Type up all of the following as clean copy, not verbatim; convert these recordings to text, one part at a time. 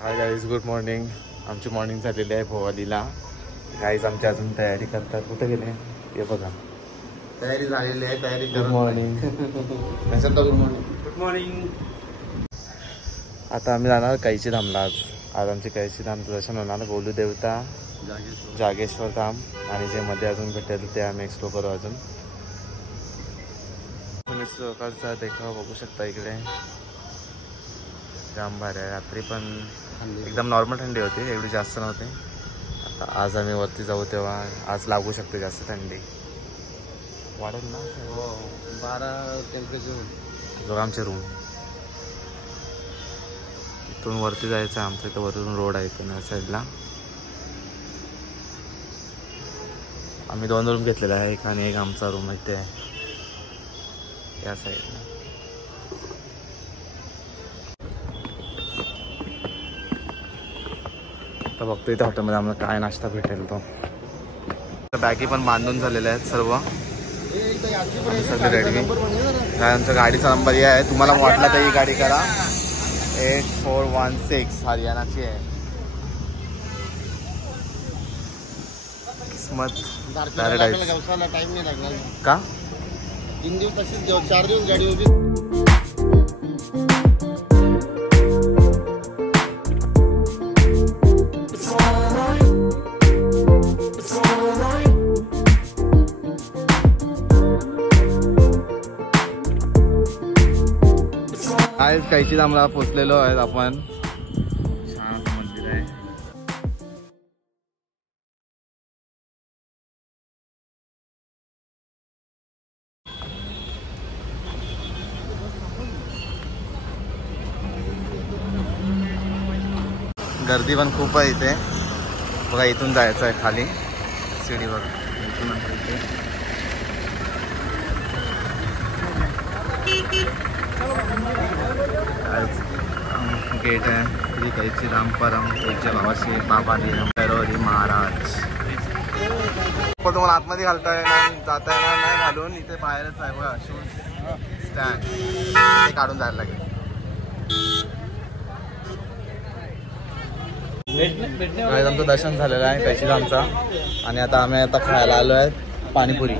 Hi guys, good morning. आमची मॉर्निंग झालेली आहे भोवालीला. गाईज आमची अजून तयारी करतात. कुठे गेले हे बघा. तयारी झालेली आहे. तयारी good morning. Good morning. Good morning. आता आम्ही जाणार कैची धामला. आज आमची कैची धामचं दर्शन होणार. गोलू देवता, जागेश्वर धाम आणि जे मध्ये अजून भेटेल ते आम्ही एक्सप्लोर करू. अजून तुम्ही सकाळचा देखावा बघू शकता. इकडे जाम भारी आहे. रात्री पण एकदम नॉर्मल थंडी होती, एवढी जास्त नव्हती. आता आज आम्ही वरती जाऊ तेव्हा आज लागू शकते जास्त थंडी. वाढेल ना. हो, 12 टेम्परेचर. जो आमचे रूम इथून वरती जायचं आहे. आमच्या इथं वरून रोड आहे इथून या साईडला. आम्ही 2 रूम घेतलेले आहे, एक आणि एक आमचा रूम इथे आहे या साईडला. आता बघतो इथं हॉटेलमध्ये आम्हाला काय नाश्ता भेटेल तो. बॅगी पण बांधून झालेल्या आहेत सर्व. सगळे रेडमी. काय आमच्या गाडीचा नंबर हे आहे. तुम्हाला वाटला तर ही गाडी करा. 8416 हरियाणाची आहे. किस्मत पॅराडाईज. टाइम नाही लागणार का 3 दिवस तशीच 4 दिवस गाडी उभी. आज कैची धामला पोचलेलो आहेत आपण. छान मंदिर आहे. गर्दी पण खूप आहे इथे बघा. इथून जायचं आहे खाली सीडीवर. इथून इथे गेट आहे. श्री कैची धाम परम पूज्य बाबाश्री बाबा करोरी महाराज. पण तुम्हाला आतमध्ये घालता येणार, जाता येणार नाही घालून. इथे बाहेरच आहे बघा शूज स्टँड, ते काढून जायला लागेल. आमचं दर्शन झालेलं आहे कैची धामचा. आणि आता आम्ही खायला आलो आहे पाणीपुरी.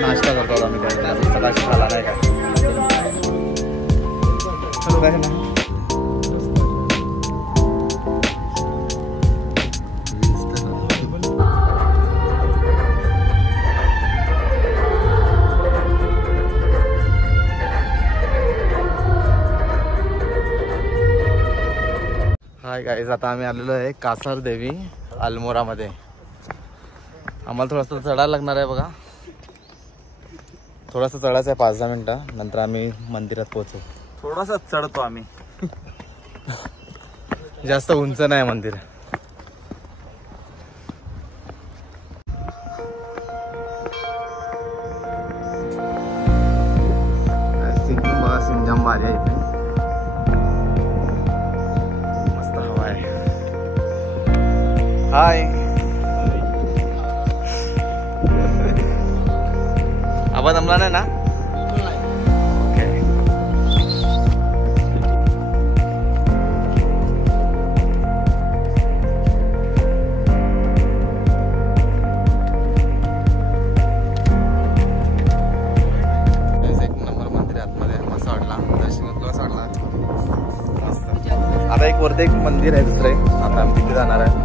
नाश्ता करतो आम्ही. काय सकाळची खाला नाही काय. हाय गाईज, आता आम्ही आलेलो आहे कासार देवी अल्मोरामध्ये. आम्हाला थोडंसं चढायला लागणार आहे बघा. थोडंसं चढायचं आहे 5-10 मिनटं. नंतर आम्ही मंदिरात पोहोचू. थोडासा चढतो आम्ही. जास्त उंच नाही मंदिर. बघा सिंगम भारी आहे इथे. मस्त हवा आहे. हाय, आवाज जमला नाही ना. ओके. एक नंबर मंदिर आतमध्ये. मस्त वाटला दर्शन. कसं वाटला? मस्त. आता एक वरती एक मंदिर आहे दुसरे. आता आम्ही तिथे जाणार आहे.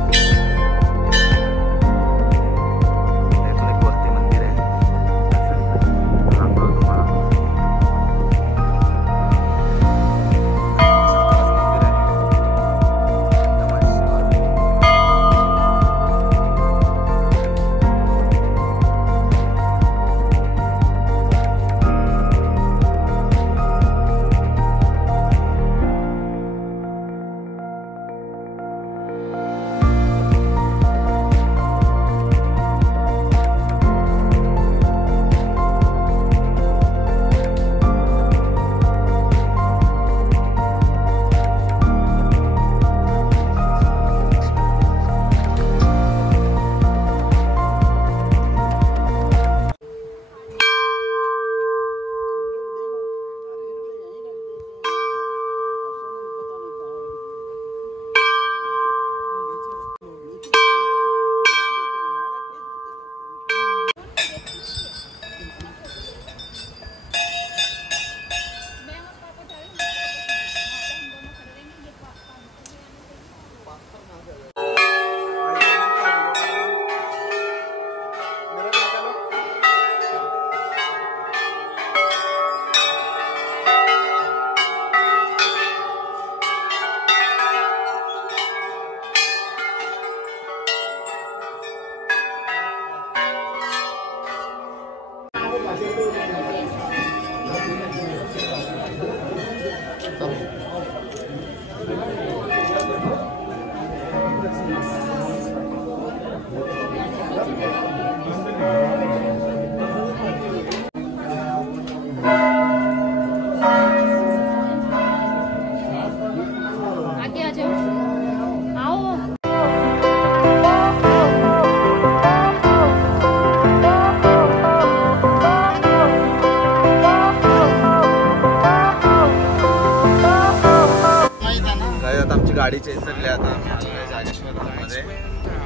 गाडी चेंज झाली आता आम्ही आलो जागेश्वर मध्ये.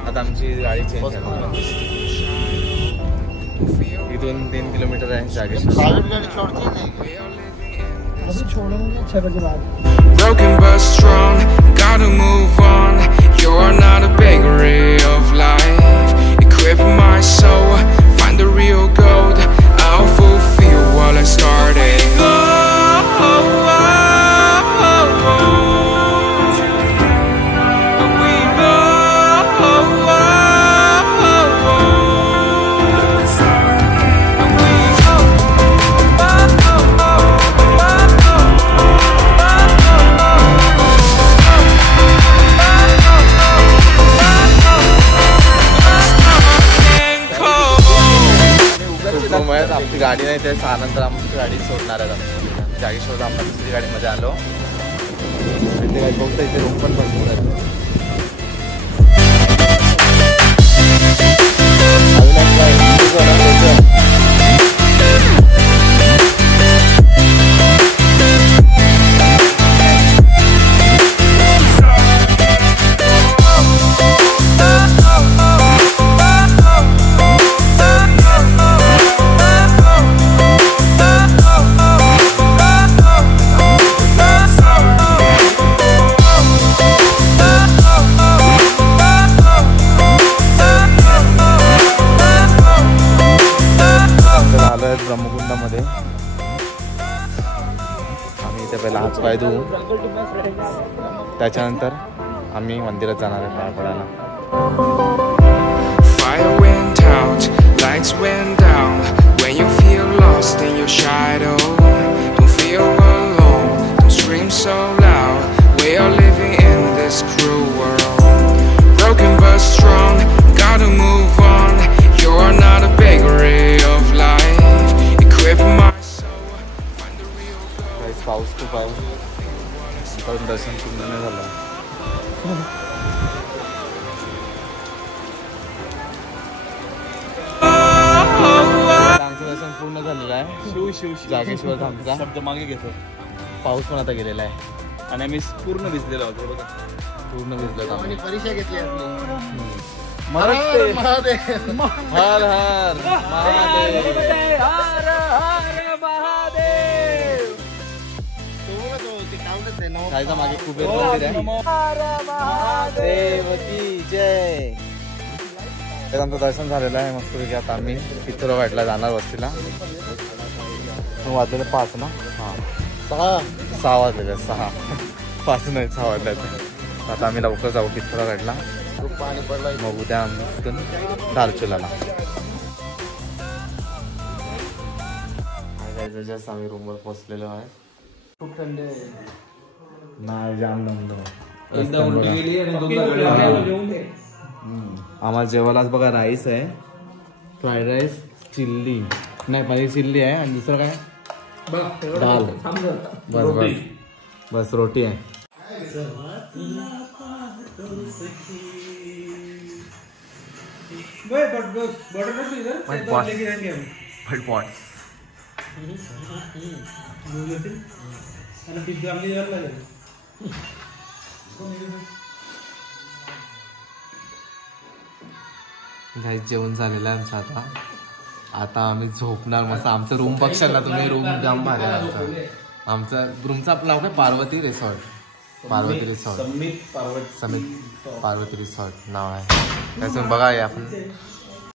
आता आमची गाडी चेंज झाली. इथून 3 किलोमीटर आहे जागेश्वर. प्राइवेट गाड़ी छोड़ती नहीं अभी छोड़ेंगे 6 बजे बाद. Broken but strong, gotta move on. You're not a bakery of life. Equip my soul, find the real gold. I'll fulfill what I started. आमची गाडी नाही ते 6 नंतर आमची गाडी सोडणार आहे. आमची जागेश्वर आम्हाला दुसरी गाडीमध्ये आलो. इथे काही बघता इथे रूम पण भरपूर आहे. ब्रह्मकुंडामध्ये आम्ही इथे पहिला हात पाय धुवू, त्याच्यानंतर आम्ही मंदिरात जाणार आहे पाया पडायला. Fire went out, lights went down. When you feel lost in your shadow, don't feel alone, don't scream so loud. We are living in this cruel world. Broken but strong, gotta move on. You're not a bakery of life. Equip my soul, find the real gold. पाऊस खूप आहे पण दर्शन पूर्ण नाही झालं. आमचं दर्शन पूर्ण झालेलं आहे. जागेश्वर धामचा शब्द मागे घेतो. पाऊस पण आता गेलेला आहे आणि आम्ही पूर्ण भिजलेलो आहोत. बघा पूर्ण भिजलं आणि परीक्षा घेतली आपली. महादेव महादेव हर हर महादेव. कायचा मागे कुबेर मंदिर आहे. महादेव की जय. तर आमचं दर्शन झालेलं आहे मस्तपैकी. आता आम्ही पिथोरागडला जाणार वस्तीला. वाजलेलं 5 ना. हां 6 वाजलेलं 6 5 नाही 6 वाजले. आता आम्ही लवकर जाऊ पिथोरागडला. पाणी पडलं. मग उद्या आम्ही तिथून धारचुलाला. जस्ट आम्ही रूमवर पोहोचलेलो आहे. खूप थंडी आहे. नाही जाम नंद आम्हाला जेवायलाच बघा राईस आहे, फ्राईड राईस, चिल्ली नाही पनीर चिल्ली आहे आणि दुसरं काय दाल. बस बस बस रोटी आहे. गाईस जेवण झालेलं आहे आमचं. आता आम्ही झोपणार मस्त. आमचं रूम बघशाल ना तुम्ही, रूम जाम भारी आहे. आमचं रूमचं आपलं नाव काय पार्वती रिसॉर्ट. पार्वती रिसॉर्ट समित पार्वती रिसॉर्ट नाव आहे. त्याच्यातून बघा आपण